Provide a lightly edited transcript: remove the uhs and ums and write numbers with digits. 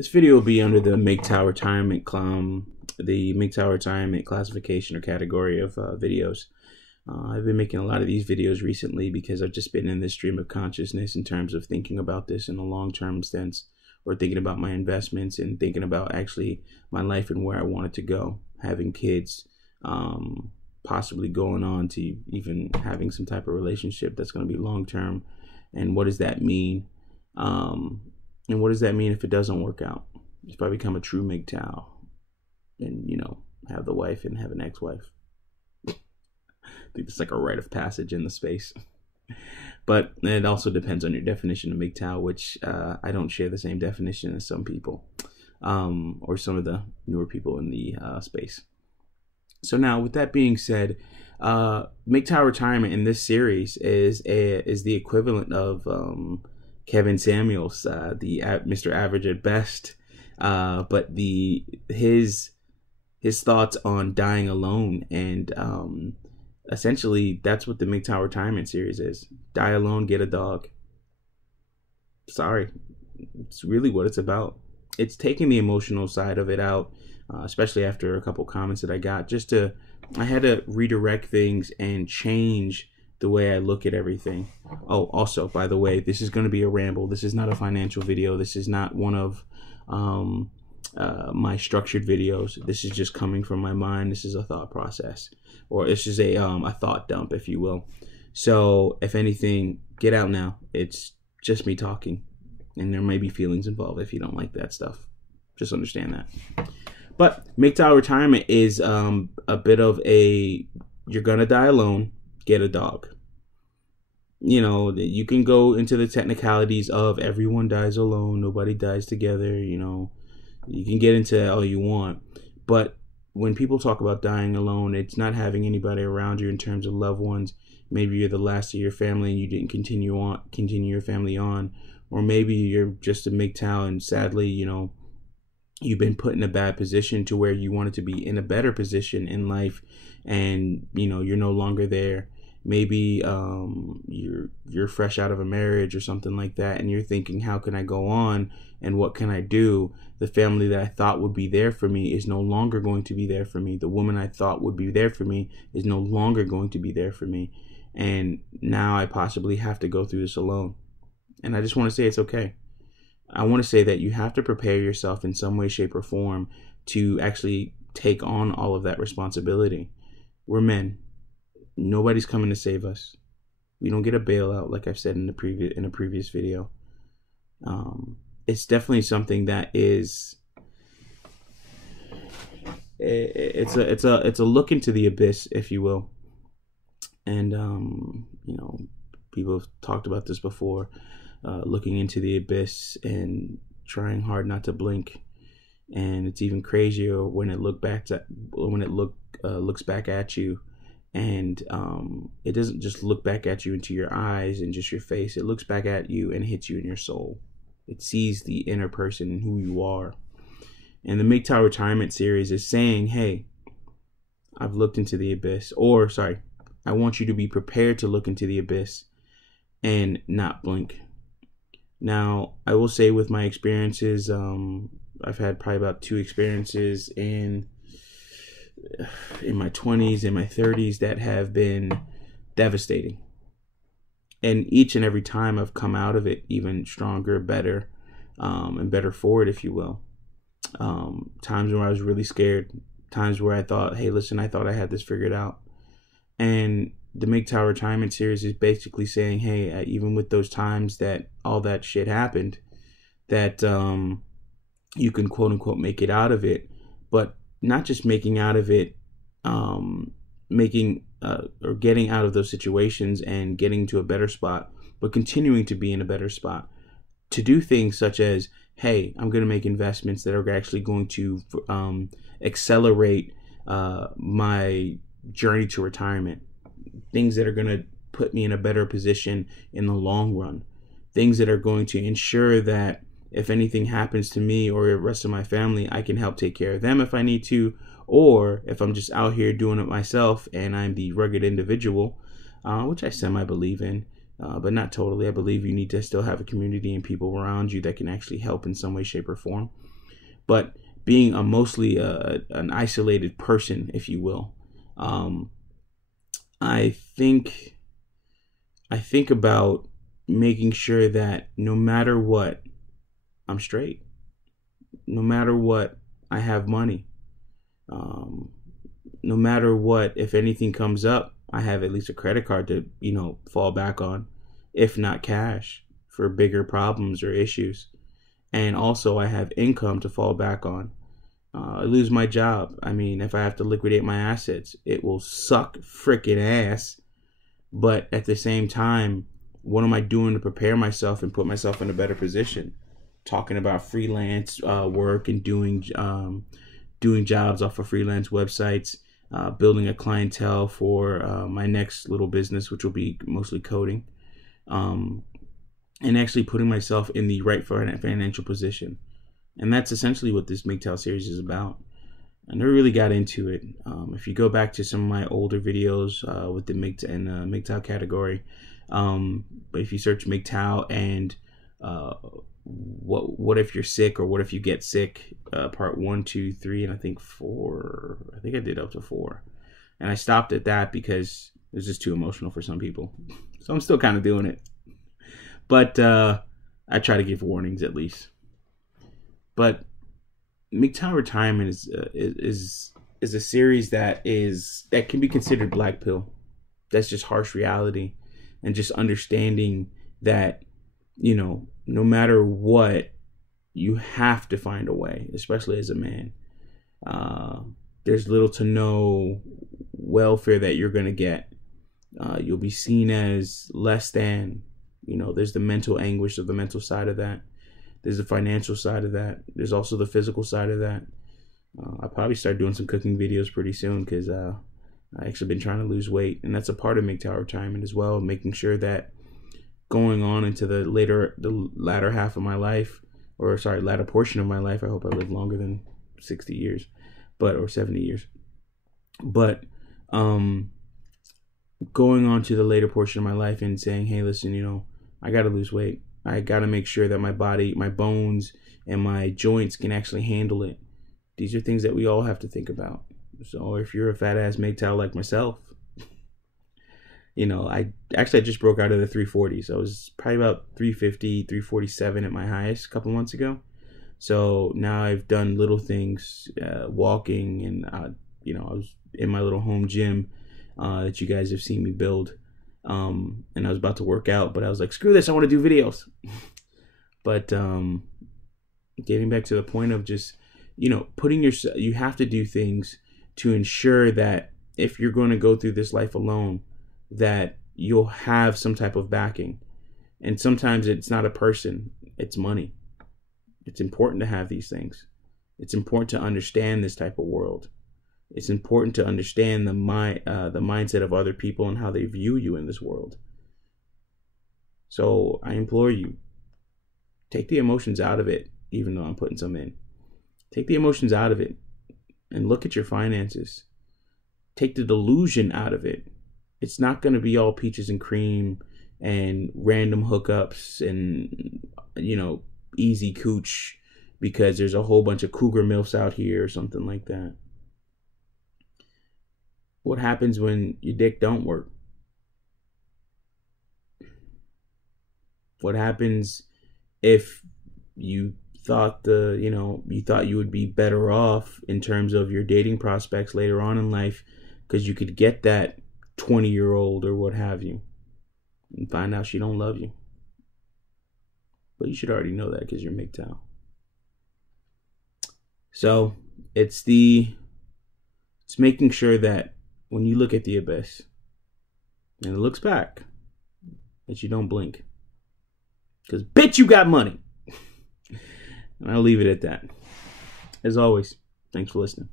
This video will be under the MGTOW Retirement the MGTOW Retirement classification or category of videos. I've been making a lot of these videos recently because I've just been in this stream of consciousness in terms of thinking about this in a long-term sense, or thinking about my investments and thinking about actually my life and where I want it to go, having kids, possibly going on to even having some type of relationship that's going to be long-term. And what does that mean? And what does that mean if it doesn't work out? If I become a true MGTOW and, you know, have the wife and have an ex-wife. I think it's like a rite of passage in the space. But it also depends on your definition of MGTOW, which I don't share the same definition as some people, or some of the newer people in the space. So now, with that being said, MGTOW Retirement in this series is the equivalent of Kevin Samuels, the Mr. Average at Best, but his thoughts on dying alone, and essentially that's what the MGTOW Retirement series is. Die alone, get a dog. Sorry, it's really what it's about. It's taking the emotional side of it out, especially after a couple comments that I got. I had to redirect things and change the way I look at everything. Oh, also, by the way, this is going to be a ramble. This is not a financial video. This is not one of my structured videos. This is just coming from my mind. This is a thought process, or this is a thought dump, if you will. So if anything, get out now. It's just me talking, and there may be feelings involved if you don't like that stuff. Just understand that. But MGTOW Retirement is a bit of a, you're gonna die alone, get a dog. You know, you can go into the technicalities of everyone dies alone, nobody dies together. You know, you can get into that all you want, but when people talk about dying alone, it's not having anybody around you in terms of loved ones. Maybe you're the last of your family and you didn't continue your family on, or maybe you're just a MGTOW and sadly, you know, you've been put in a bad position to where you wanted to be in a better position in life, and you know you're no longer there. Maybe you're fresh out of a marriage or something like that, and you're thinking, how can I go on and what can I do? The family that I thought would be there for me is no longer going to be there for me. The woman I thought would be there for me is no longer going to be there for me, and now I possibly have to go through this alone. And I just want to say it's okay. I want to say that you have to prepare yourself in some way, shape, or form to actually take on all of that responsibility. We're men. Nobody's coming to save us. We don't get a bailout, like I've said in a previous video. It's definitely something that is. It's a look into the abyss, if you will. And you know, people have talked about this before. Looking into the abyss and trying hard not to blink, and it's even crazier when it looks back at you, and it doesn't just look back at you into your eyes and just your face. It looks back at you and hits you in your soul. It sees the inner person and who you are. And the MGTOW Retirement series is saying, hey, I've looked into the abyss, or sorry, I want you to be prepared to look into the abyss and not blink. Now, I will say with my experiences, I've had probably about 2 experiences in my 20s and my 30s that have been devastating. And each and every time I've come out of it even stronger, better, and better for it, if you will. Times where I was really scared, times where I thought, hey, listen, I thought I had this figured out. And the MGTOW Retirement series is basically saying, hey, even with those times that all that shit happened, that you can quote unquote make it out of it, but not just making out of it, or getting out of those situations and getting to a better spot, but continuing to be in a better spot to do things such as, hey, I'm going to make investments that are actually going to accelerate my journey to retirement. Things that are going to put me in a better position in the long run. Things that are going to ensure that if anything happens to me or the rest of my family, I can help take care of them if I need to. Or if I'm just out here doing it myself and I'm the rugged individual, which I semi-believe in, but not totally. I believe you need to still have a community and people around you that can actually help in some way, shape, or form. but being a mostly an isolated person, if you will, I think about making sure that no matter what, I'm straight. No matter what, I have money. No matter what, if anything comes up, I have at least a credit card to, fall back on, if not cash, for bigger problems or issues. And also I have income to fall back on. I lose my job. I mean, if I have to liquidate my assets, it will suck freaking ass. But at the same time, what am I doing to prepare myself and put myself in a better position? Talking about freelance work and doing jobs off of freelance websites, building a clientele for my next little business, which will be mostly coding, and actually putting myself in the right financial position. And that's essentially what this MGTOW series is about. I never really got into it. If you go back to some of my older videos with the MGTOW category, but if you search MGTOW and what if you're sick, or what if you get sick, part 1, 2, 3, and I think 4. I think I did up to 4, and I stopped at that because it was just too emotional for some people. So I'm still kind of doing it, but I try to give warnings at least. But MGTOW Retirement is a series that can be considered black pill. That's just harsh reality, and just understanding that, no matter what, you have to find a way, especially as a man. There's little to no welfare that you're going to get. You'll be seen as less than. There's the mental anguish of the mental side of that. There's the financial side of that. There's also the physical side of that. I'll probably start doing some cooking videos pretty soon, because I actually been trying to lose weight, and that's a part of MGTOW Retirement as well, making sure that going on into the latter half of my life, latter portion of my life. I hope I live longer than 60 years, or 70 years. But going on to the later portion of my life and saying, hey, listen, I got to lose weight. I got to make sure that my body, my bones, and my joints can actually handle it. These are things that we all have to think about. So if you're a fat ass MGTOW like myself, I just broke out of the 340s. I was probably about 350, 347 at my highest a couple months ago. So now I've done little things, walking, and I was in my little home gym that you guys have seen me build. And I was about to work out, but I was like, screw this, I want to do videos. But getting back to the point of just, you have to do things to ensure that if you're going to go through this life alone, that you'll have some type of backing. And sometimes it's not a person, it's money. It's important to have these things. It's important to understand this type of world. It's important to understand the mindset of other people and how they view you in this world. So I implore you, take the emotions out of it, even though I'm putting some in. Take the emotions out of it and look at your finances. Take the delusion out of it. It's not going to be all peaches and cream and random hookups and, easy cooch because there's a whole bunch of cougar milfs out here or something like that. What happens when your dick don't work? What happens if you thought you would be better off in terms of your dating prospects later on in life because you could get that 20-year-old or what have you and find out she don't love you? But you should already know that because you're MGTOW. So it's making sure that when you look at the abyss and it looks back, that you don't blink. Because bitch, you got money. And I'll leave it at that. As always, thanks for listening.